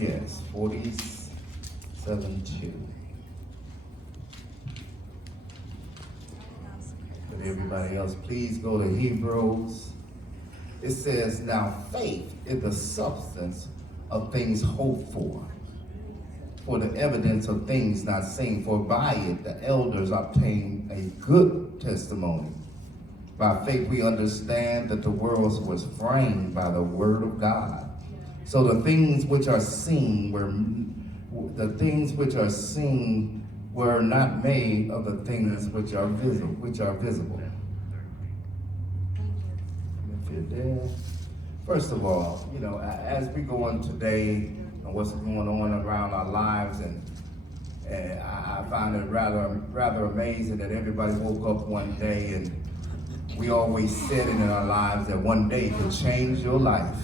Yes, 47:2. But everybody else, please go to Hebrews. It says, now faith is the substance of things hoped for the evidence of things not seen. For by it the elders obtained a good testimony. By faith we understand that the world was framed by the word of God. So the things which are seen were not made of the things which are visible. First of all, as we go on today and what's going on around our lives, and I find it rather amazing that everybody woke up one day, and we always said it in our lives that one day could change your life.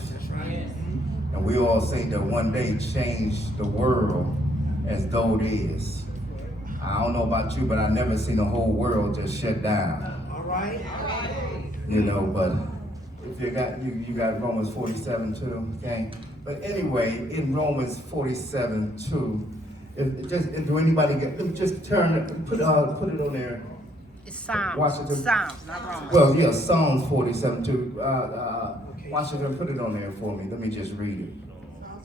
And we all say that one day changed the world as though it is. I don't know about you, but I've never seen the whole world just shut down. All right. But if you got Romans 47:2, okay? But anyway, in Romans 47:2, do anybody just put it on there. It's Psalms. Washington. Psalms, not Romans. Well, yeah, Psalms 47:2. Washington, put it on there for me. Let me just read it.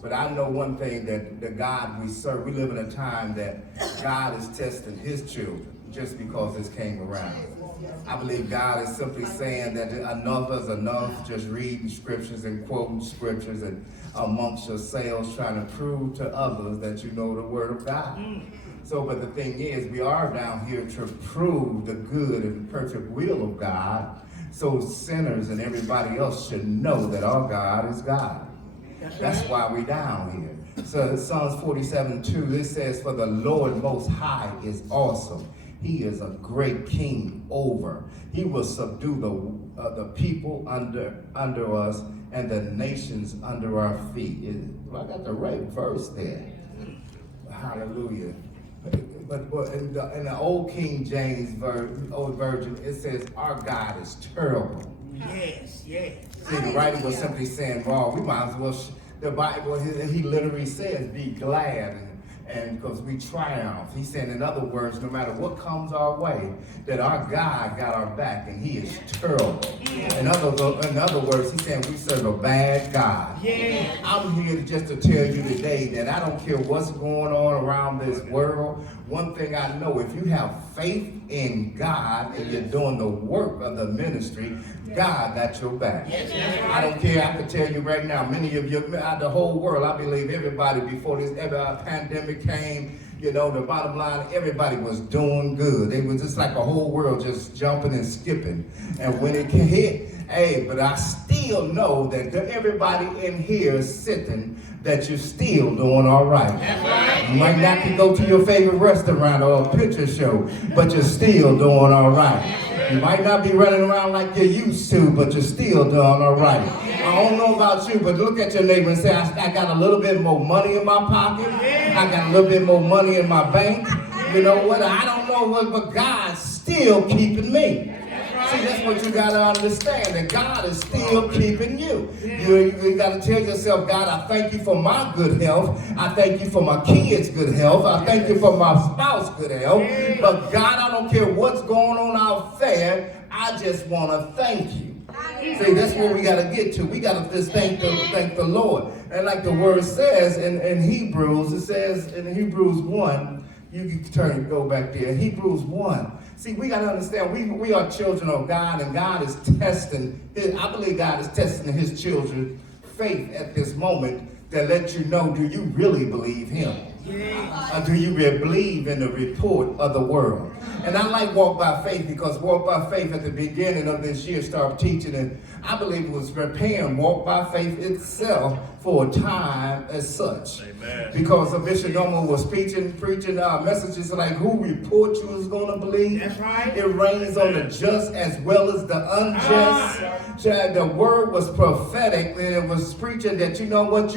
But I know one thing, that the God we serve, we live in a time that God is testing his children just because this came around. I believe God is simply saying that enough is enough, just reading scriptures and quoting scriptures and amongst yourselves trying to prove to others that you know the word of God. So, but the thing is, we are down here to prove the good and perfect will of God, so sinners and everybody else should know that our God is God. That's why we're down here. So Psalms 47:2, this says, for the Lord Most High is awesome. He is a great king over. He will subdue the people under us and the nations under our feet. I got the right verse there. Hallelujah. But in the old King James old version, it says, our God is terrible. Yes. See, the writer was simply saying, well, we might as well, the Bible, he literally says, be glad, and because we triumph. He's saying, in other words, no matter what comes our way, that our God got our back, and he is terrible. In other words, he's saying we serve a bad God. I'm here just to tell you today that I don't care what's going on around this world. One thing I know, if you have faith in God and you're doing the work of the ministry, God got your back. I don't care. I can tell you right now, many of you, the whole world, I believe everybody before this pandemic came, the bottom line, everybody was doing good. It was just like a whole world just jumping and skipping. And when it hit, but I still know that everybody in here is sitting, that you're still doing all right. You might not can go to your favorite restaurant or a picture show, but you're still doing all right. You might not be running around like you used to, but you're still doing all right. I don't know about you, but look at your neighbor and say, I got a little bit more money in my pocket. I got a little bit more money in my bank. You know what? I don't know what, but God's still keeping me. See, that's what you got to understand, that God is still keeping you. You got to tell yourself, God, I thank you for my good health. I thank you for my kids' good health. I thank you for my spouse' good health. But God, I don't care what's going on out there. I just want to thank you. See, that's where we got to get to. We got to just thank the Lord. And like the word says in Hebrews, it says in Hebrews 1, you can go back there. Hebrews 1. See, we got to understand, we are children of God, and God is testing, I believe God is testing his children's faith at this moment that let you know, do you really believe him? Or do you believe in the report of the world? And I like Walk by Faith, because Walk by Faith at the beginning of this year started teaching, and I believe it was preparing Walk by Faith itself for a time as such. Amen. Because Bishop Norman was preaching messages like, who report you is going to believe? That's right. It rains on the just as well as the unjust. The word was prophetic, and it was preaching that, you know what,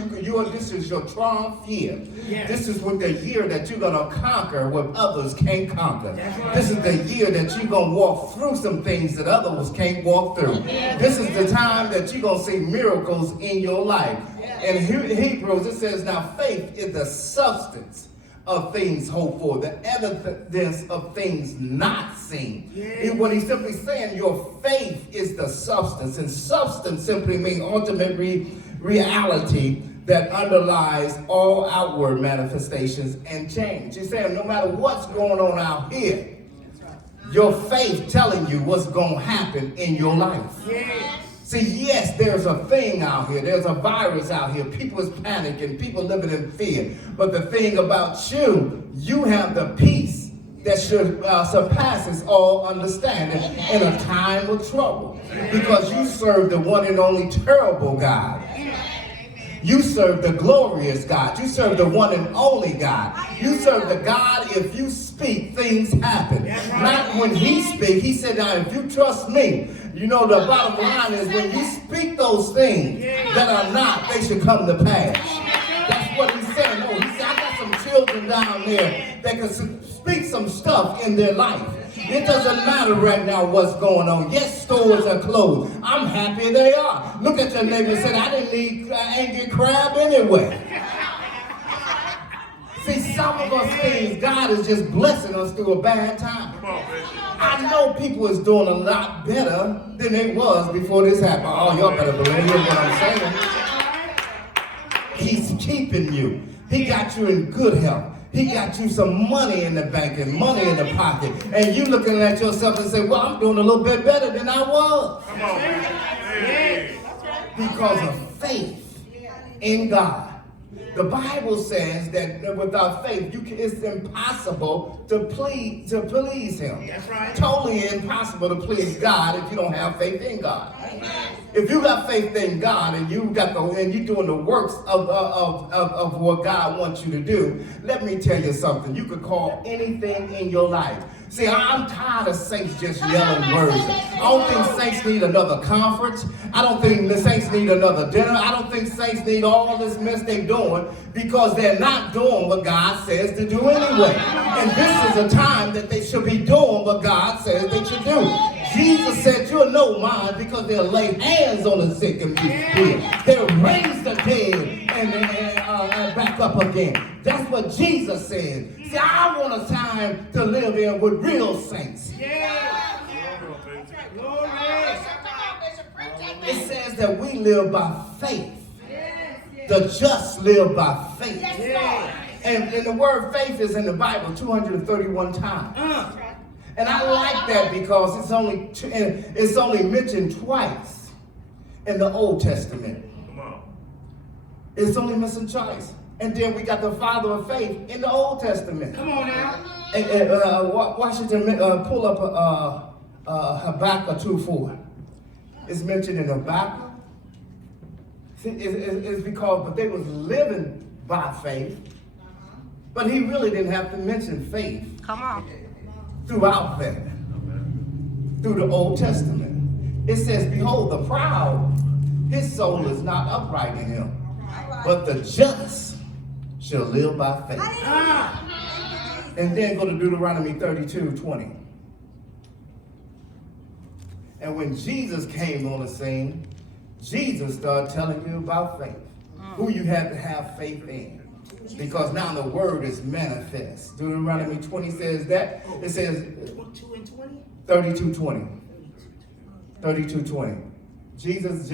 this is your triumph year. This is is what the year that you're going to conquer what others can't conquer. This is the year that you're going to walk through some things that others can't walk through. This is the time that you're going to see miracles in your life. In Hebrews, it says, now faith is the substance of things hoped for, the evidence of things not seen. What he's simply saying, your faith is the substance. And substance simply means ultimate reality that underlies all outward manifestations and change. He's saying no matter what's going on out here, your faith telling you what's going to happen in your life. See, yes, there's a thing out here. There's a virus out here. People is panicking. People living in fear. But the thing about you, you have the peace that should surpasses all understanding in a time of trouble. Because you serve the one and only terrible God. You serve the glorious God. You serve the one and only God. You serve the God, if you speak, things happen. Not when he speak. He said, now, if you trust me, you know, the bottom line is when you speak those things that are not, they should come to pass. That's what he's saying. No, he said, I got some children down there that can speak some stuff in their life. It doesn't matter right now what's going on. Yes, stores are closed. I'm happy they are. Look at your neighbor and say, I didn't need angry crab anyway. See, some of us things, God is just blessing us through a bad time. I know people is doing a lot better than they was before this happened. Oh, y'all better believe what I'm saying. He's keeping you. He got you in good health. He got you some money in the bank and money in the pocket. And you looking at yourself and say, well, I'm doing a little bit better than I was. Come on, man. Because of faith in God. The Bible says that without faith, it's impossible to please him. That's right. Totally impossible to please God if you don't have faith in God. If you got faith in God and you're doing the works of what God wants you to do, let me tell you something. You could call anything in your life. See, I'm tired of saints just yelling words. I don't think saints need another conference. I don't think the saints need another dinner. I don't think saints need all this mess they're doing because they're not doing what God says to do anyway. And this is a time that they should be doing what God says they should do. Jesus said, you'll know mine because they'll lay hands on the sick and be healed. They'll raise the dead and back up again. That's what Jesus said. See, I want a time to live in with real saints. Yeah. It says that we live by faith. The just live by faith. And the word faith is in the Bible 231 times. And I like that because it's only mentioned twice in the Old Testament. It's only mentioned twice. And then we got the father of faith in the Old Testament. Come on now. And Washington, pull up Habakkuk 2:4. It's mentioned in Habakkuk. See, it's because but they was living by faith. But he really didn't have to mention faith. Come on. Throughout that. Through the Old Testament. It says, behold, the proud, his soul is not upright in him. But the just shall live by faith. And then go to Deuteronomy 32:20. And when Jesus came on the scene, Jesus started telling you about faith. Who you have to have faith in. Because now the word is manifest. Deuteronomy 20 says that. It says 32:20. 32:20. Jesus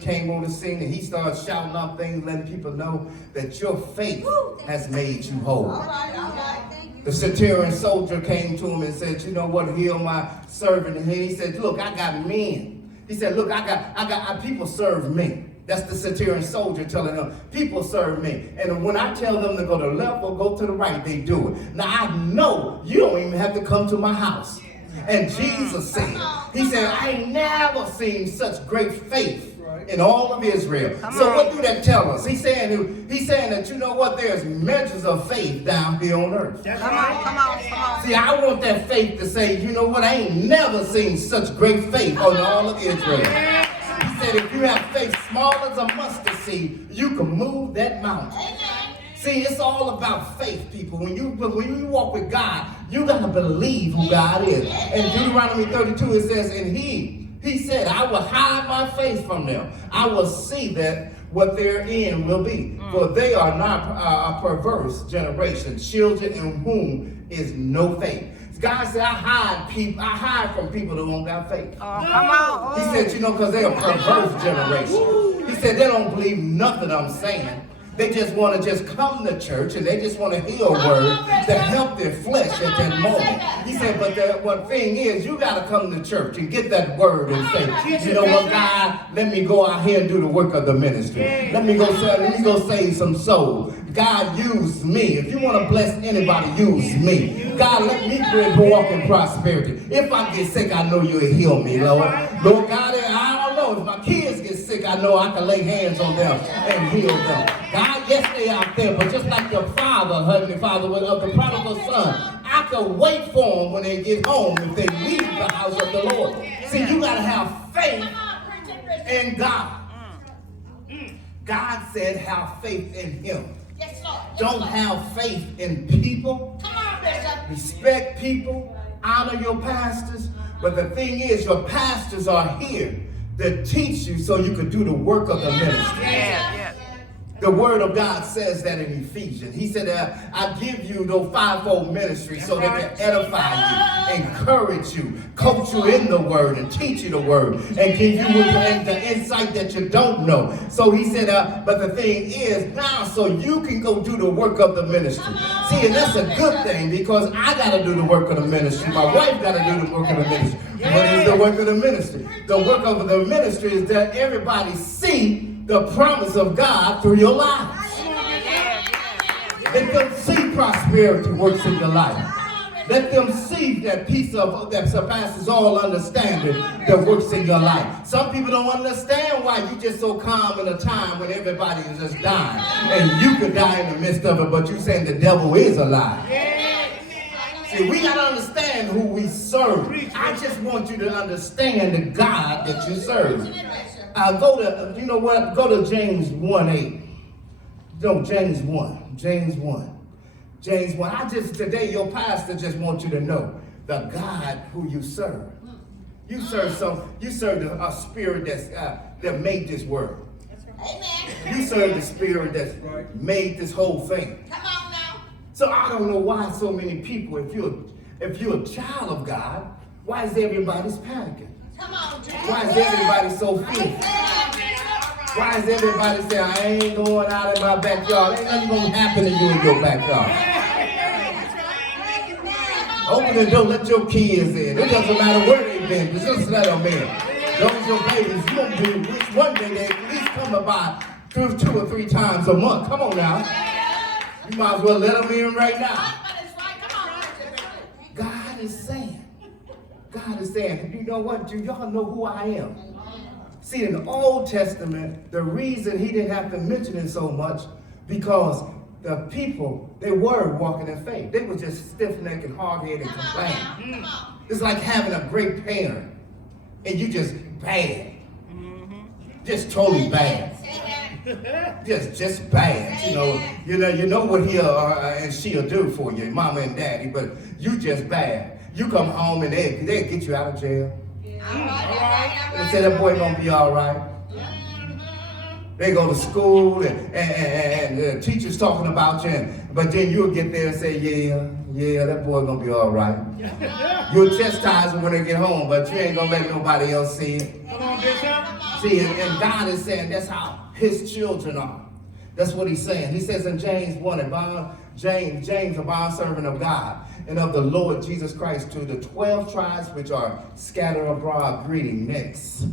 came on the scene and he started shouting out things, letting people know that your faith has made you whole. All right. Thank you. The centurion soldier came to him and said, you know what, heal my servant. And he said, look, I got men. He said, look, I got people serve me. That's the centurion soldier telling them, people serve me. And when I tell them to go to the left or go to the right, they do it. Now I know you don't even have to come to my house. And Jesus said, he said, I ain't never seen such great faith in all of Israel. So what do that tell us? He's saying that, you know what, there's measures of faith down here on earth. Come on. See, I want that faith to say, you know what, I ain't never seen such great faith on all of Israel. He said, if you have faith small as a mustard seed, you can move that mountain. See, it's all about faith, people. When you walk with God, you got to believe who God is. In Deuteronomy 32, it says, and he said, I will hide my face from them. I will see that what their end will be. For they are not a perverse generation, children in whom is no faith. God said, I hide from people that won't got faith. Oh, come on. He said, because they're a perverse generation. He said, they don't believe nothing I'm saying. They just want to come to church and they just want to hear a word to help their flesh at that moment. He said, but the one thing is, you got to come to church and get that word and say, you know what, God, let me go out here and do the work of the ministry. Let me go save some souls. God, use me. If you want to bless anybody, use me. God, let me walk in prosperity. If I get sick, I know you'll heal me, Lord. Lord God, I don't know. If my kids get sick, I know I can lay hands on them and heal them. God, yes, they out there, but just like your father, Heavenly Father, of the prodigal son, I can wait for them when they get home if they leave the house of the Lord. See, you got to have faith in God. God said have faith in him. Yes, Lord. Yes, Don't Lord. have faith in people. Come on, Bishop. Respect people. Honor your pastors. But the thing is, your pastors are here to teach you so you can do the work of the ministry. Yeah, yeah. The word of God says that in Ephesians. He said, I give you the fivefold ministry so they can edify you, encourage you, coach you in the word, and teach you the word, and give you the insight that you don't know. So he said, but the thing is now, so you can go do the work of the ministry. See, and that's a good thing, because I got to do the work of the ministry. My wife got to do the work of the ministry. What is the work of the ministry? The work of the ministry is that everybody see the promise of God through your lives. Let them see prosperity works in your life. Let them see that peace that surpasses all understanding that works in your life. Some people don't understand why you just so calm in a time when everybody is just dying. And you could die in the midst of it, but you saying the devil is alive. See, we got to understand who we serve. I just want you to understand the God that you serve. Go to James 1:8. No, James 1. James 1. James 1. Today your pastor just wants you to know the God who you serve. You serve a spirit that made this world. Amen. You serve the spirit that made this whole thing. Come on now. So I don't know why so many people, if you're a child of God, why is everybody's panicking? Come on, Jack. Why is everybody so fearful? Why is everybody saying, I ain't going out in my backyard? Ain't nothing going to happen to you in your backyard. Open the door, let your kids in. It doesn't matter where they've been, but just let them in. Those your babies, you don't do which one day they at least come by 2 or 3 times a month. Come on now. You might as well let them in right now. God is saying, you know what? Do y'all know who I am? See, in the Old Testament, the reason he didn't have to mention it so much, because the people, they were walking in faith. They were just stiff-necked and hard-headed and complaining. It's like having a great parent, and you just bad. Just totally bad. Just bad. You know what he'll and she'll do for you, mama and daddy, but you just bad. You come home and they'll get you out of jail. They say that boy gonna be all right. They go to school and the teacher's talking about you, but then you'll get there and say, yeah, that boy gonna be all right. You'll chastise them when they get home, but you ain't gonna let nobody else see it. See, and God is saying that's how his children are. That's what he's saying. He says in James 1, James, a bondservant of God and of the Lord Jesus Christ, to the 12 tribes which are scattered abroad, greeting. Next.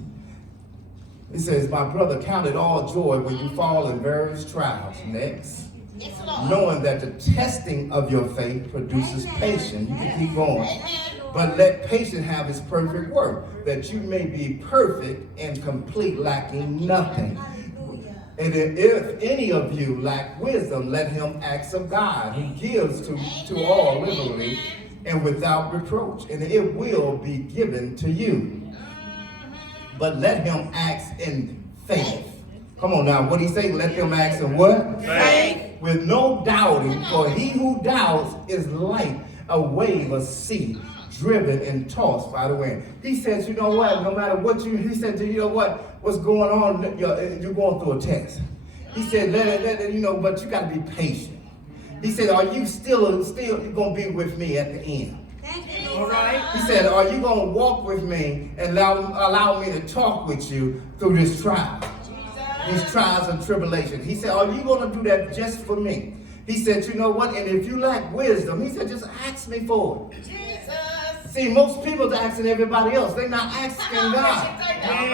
It says, my brother, count it all joy when you fall in various trials. Next. Knowing that the testing of your faith produces patience. You can keep going. But let patience have its perfect work, that you may be perfect and complete, lacking nothing. And if any of you lack wisdom, let him ask of God, who gives to all liberally and without reproach, and it will be given to you. But let him ask in faith. Come on now, what do he say? Let them ask in what? Faith. with no doubting, for he who doubts is like a wave of sea driven and tossed by the wind. He says, you know what, no matter what he said, you know what's going on, you're going through a test. He said, but you got to be patient. He said, are you still going to be with me at the end? All right. He said, are you going to walk with me and allow me to talk with you through this trial? These trials and tribulations. He said, are you going to do that just for me? He said, you know what? And if you lack wisdom, he said, just ask me for it. See, most people are asking everybody else. They're not asking God. All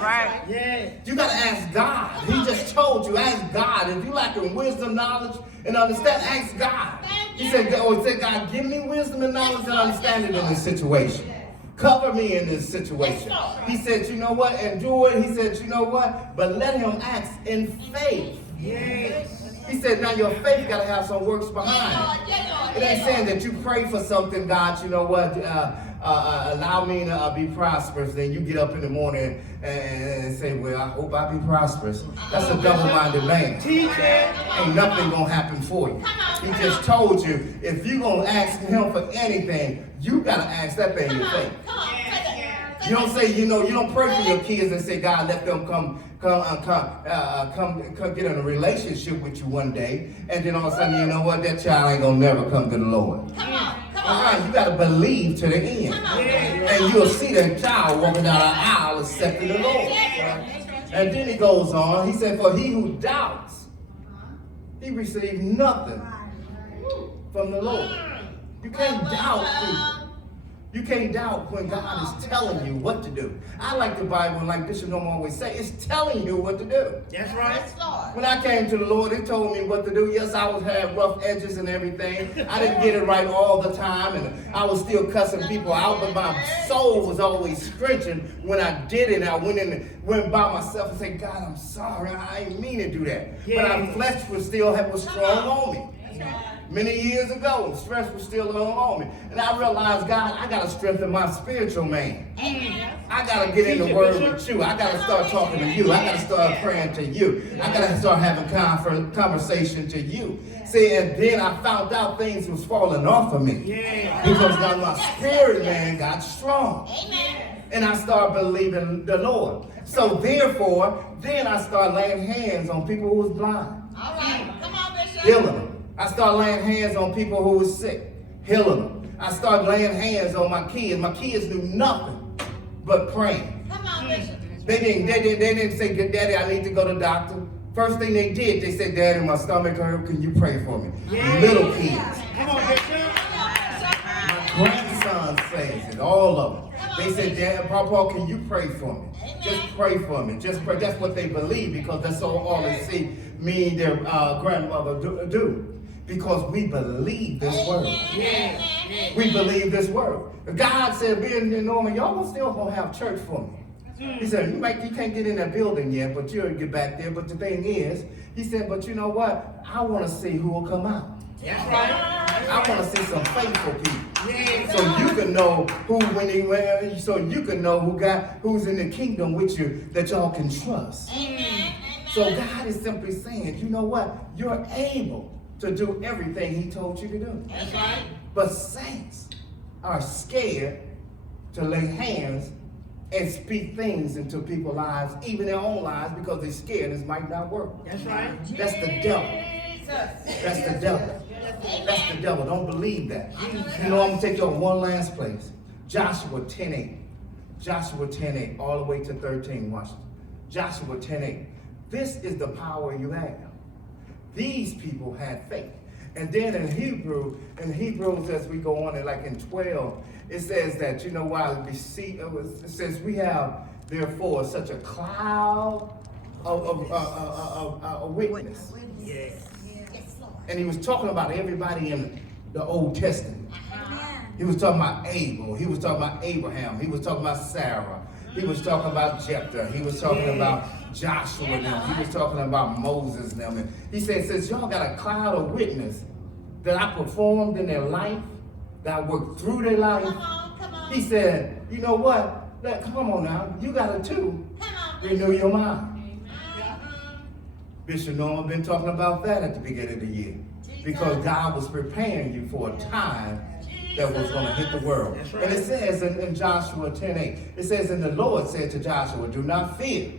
right. Yeah. You got to ask God. He just told you, ask God. If you lack in wisdom, knowledge, and understand, ask God. He said, God, give me wisdom and knowledge and understanding in this situation. Cover me in this situation. He said, you know what? Endure it. He said, you know what? But let him act in faith. Yes. He said, now your faith got to have some works behind it. It ain't saying that you pray for something, God, you know what, allow me to be prosperous. Then you get up in the morning and say, well, I hope I be prosperous. That's a double-minded man. Ain't nothing going to happen for you. He just told you, if you going to ask him for anything, you got to ask that thing in faith. You don't say, you don't pray for your kids and say, God, let them come get in a relationship with you one day, and then all of a sudden, you know what, that child ain't gonna never come to the Lord. All right, you gotta believe to the end, and you'll see that child walking down the aisle accepting the Lord. And then he goes on. He said, for he who doubts, he received nothing from the Lord. You can't doubt people. You can't doubt when God is telling you what to do. I like the Bible, and like Bishop Norman always say, it's telling you what to do. That's right. When I came to the Lord, it told me what to do. Yes, I had rough edges and everything. I didn't get it right all the time, and I was still cussing people out, but my soul was always scratching when I did it. I went by myself and said, God, I'm sorry. I didn't mean to do that. But my flesh was strong on me. Many years ago, stress was still on me. And I realized, God, I got to strengthen my spiritual man. I got to get in the word with you. I got to start talking to you. I got to start praying to you. I got to start having conversation to you. See, and then I found out things was falling off of me. Because now my spirit man got strong. And I started believing the Lord. So therefore, then I started laying hands on people who was blind. All right. Come on, Bishop. Healing them. I started laying hands on people who were sick, healing them. I started laying hands on my kids. My kids knew nothing but praying. Come on, Bishop. They didn't say, Daddy, I need to go to the doctor. First thing they did, they said, Daddy, my stomach hurt. Can you pray for me? Little kids. Come on, Bishop. My grandson says it, all of them. They said, Dad, Papa, can you pray for me? Just pray for me. Just pray. That's what they believe, because that's all they see me and their grandmother do. Because we believe this word. We believe this word. God said, being in Norman, y'all still gonna have church for me. He said, you can't get in that building yet, but you'll get back there. But the thing is, he said, but you know what? I want to see who will come out. That's right. I want to see some faithful people. So you can know so you can know who's in the kingdom with you that y'all can trust. So God is simply saying, you know what? You're able to do everything he told you to do. That's right. But saints are scared to lay hands and speak things into people's lives, even their own lives, because they're scared this might not work. That's right. That's the devil. That's the devil. That's the devil. Don't believe that. You know, I'm going to take you on one last place. Joshua 10:8. Joshua 10:8 all the way to 13. Watch it. Joshua 10:8. This is the power you have. These people had faith. And then in Hebrews, as we go on, and like in 12, it says that, you know, while we see, it says we have, therefore, such a cloud of witness. Yes. And he was talking about everybody in the Old Testament. He was talking about Abel. He was talking about Abraham. He was talking about Sarah. He was talking about Jephthah. He was talking about Joshua and them. He was talking about Moses and them. And he said, since y'all got a cloud of witness that I performed in their life, that I worked through their life, Come on. he said, you know what? Come on now. You got to too renew your mind. Bishop Norman been talking about that at the beginning of the year. Because God was preparing you for a time that was going to hit the world. That's right. And it says in Joshua 10:8, it says, and the Lord said to Joshua, do not fear.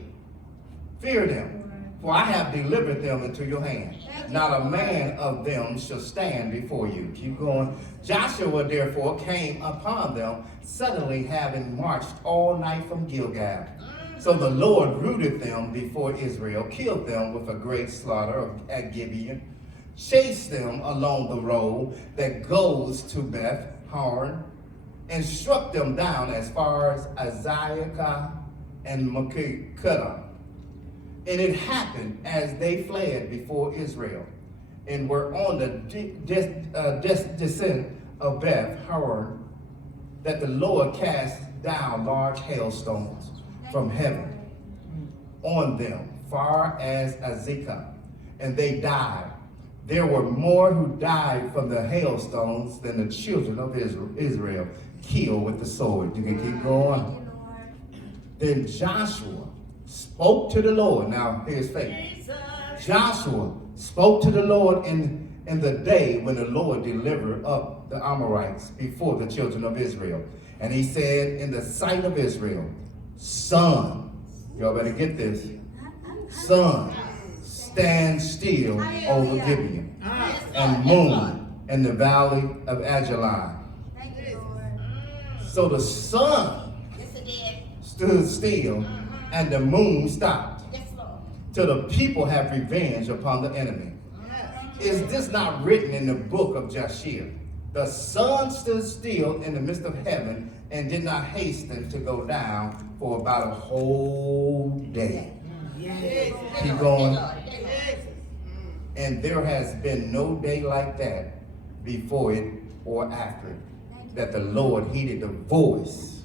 Fear them, for I have delivered them into your hand. Not a man of them shall stand before you. Keep going. Joshua therefore came upon them, suddenly having marched all night from Gilgal. So the Lord routed them before Israel, killed them with a great slaughter at Gibeon, chased them along the road that goes to Beth Horon, and struck them down as far as Azekah and Makkedah. And it happened as they fled before Israel and were on the descent of Beth Horon, that the Lord cast down large hailstones from heaven on them, far as Azekah, and they died. There were more who died from the hailstones than the children of Israel killed with the sword. You can keep going. Then Joshua spoke to the Lord. Now, here's faith. Joshua spoke to the Lord in the day when the Lord delivered up the Amorites before the children of Israel. And he said in the sight of Israel, sun, y'all better get this, sun, stand still over Gibeon, and moon in the valley of Ajalon. So the sun stood still and the moon stopped, till the people have revenge upon the enemy. Is this not written in the book of Joshua? The sun stood still in the midst of heaven and did not hasten to go down for about a whole day. Keep going. And there has been no day like that before it or after it, that the Lord heeded the voice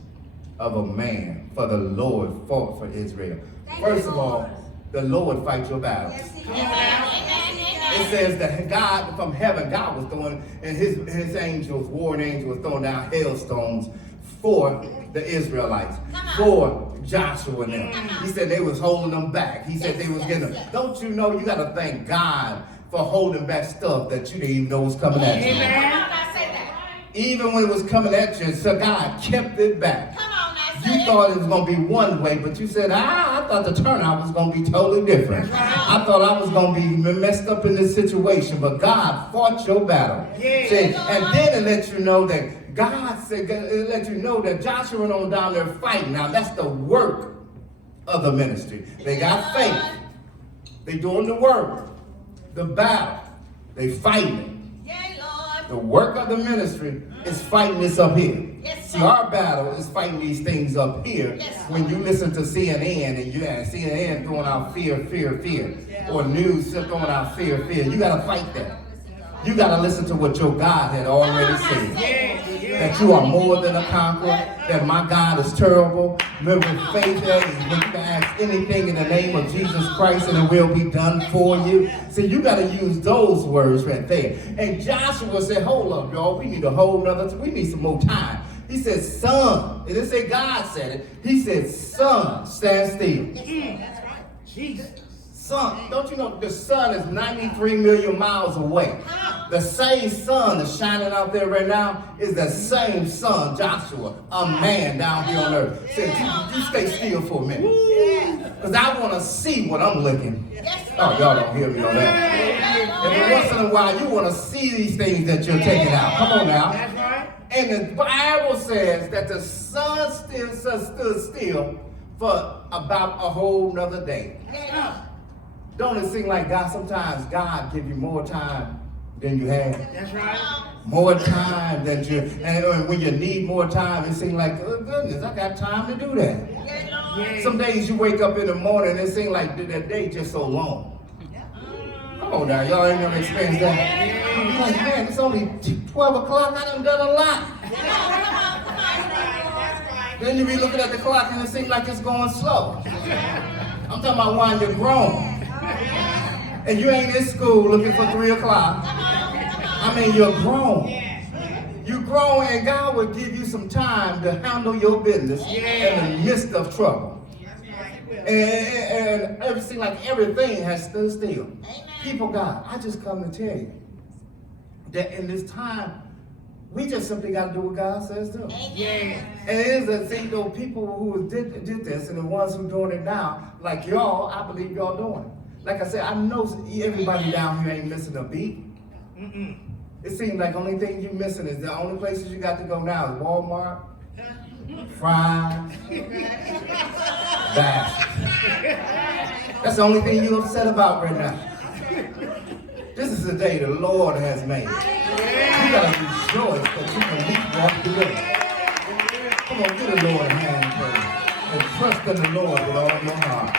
of a man, for the Lord fought for Israel. First of all, the Lord fights your battles. It says that God from heaven, God was throwing, and his angels, warring angels, was throwing down hailstones for the Israelites, for Joshua and them. He said they was holding them back. He said they was getting them. Don't you know you got to thank God for holding back stuff that you didn't even know was coming at you. Even when it was coming at you, so God kept it back. You thought it was going to be one way, but you said, I thought the turnout was going to be totally different. I thought I was going to be messed up in this situation, but God fought your battle. See, and then it let you know that God said, it let you know that Joshua went on down there fighting. Now, that's the work of the ministry. They got faith. They doing the work, the battle. They fighting. The work of the ministry is fighting this up here. See, our battle is fighting these things up here. When you listen to CNN and you have CNN throwing out fear, fear, fear, or news throwing out fear, fear, you got to fight that. You got to listen to what your God had already said. That you are more than a conqueror, that my God is terrible. Remember, faith is when you can ask anything in the name of Jesus Christ and it will be done for you. See, you got to use those words right there. And Joshua said, hold up, y'all, we need a whole nother, we need some more time. He said, son, it didn't say God said it. He said, son, stand still. That's right. Jesus. Sun, don't you know the sun is 93 million miles away? The same sun that's shining out there right now is the same sun, Joshua, a man down here on earth. Said, you stay still for a minute. Because I want to see what I'm looking. Oh, y'all don't hear me on that. Every once in a while, you want to see these things that you're taking out. Come on now. That's right. And the Bible says that the sun still stood still for about a whole nother day. Don't it seem like God, sometimes God give you more time than you have? That's right. More time than you, and when you need more time, it seems like, oh goodness, I got time to do that. Yeah. Some days you wake up in the morning and it seems like that day just so long. Come on now, y'all ain't never experienced that. You're like, man, it's only 12 o'clock, I done a lot. Then you be looking at the clock and it seems like it's going slow. I'm talking about when you're grown. And you ain't in school looking for 3 o'clock. I mean, you're grown. You're grown and God will give you some time to handle your business in the midst of trouble. And everything, like everything has stood still. Amen. People, God, I just come to tell you that in this time, we just simply got to do what God says do. Amen. And it is a thing, though, people who did this and the ones who doing it now, like y'all, I believe y'all doing it. Like I said, I know everybody down here ain't missing a beat. It seems like the only thing you're missing is the only places you got to go now is Walmart, Fry's, Bass. That's the only thing you're upset about right now. This is the day the Lord has made. You gotta rejoice that you can leap walk the way. Come on, give the Lord a hand praise and trust in the Lord with all your heart.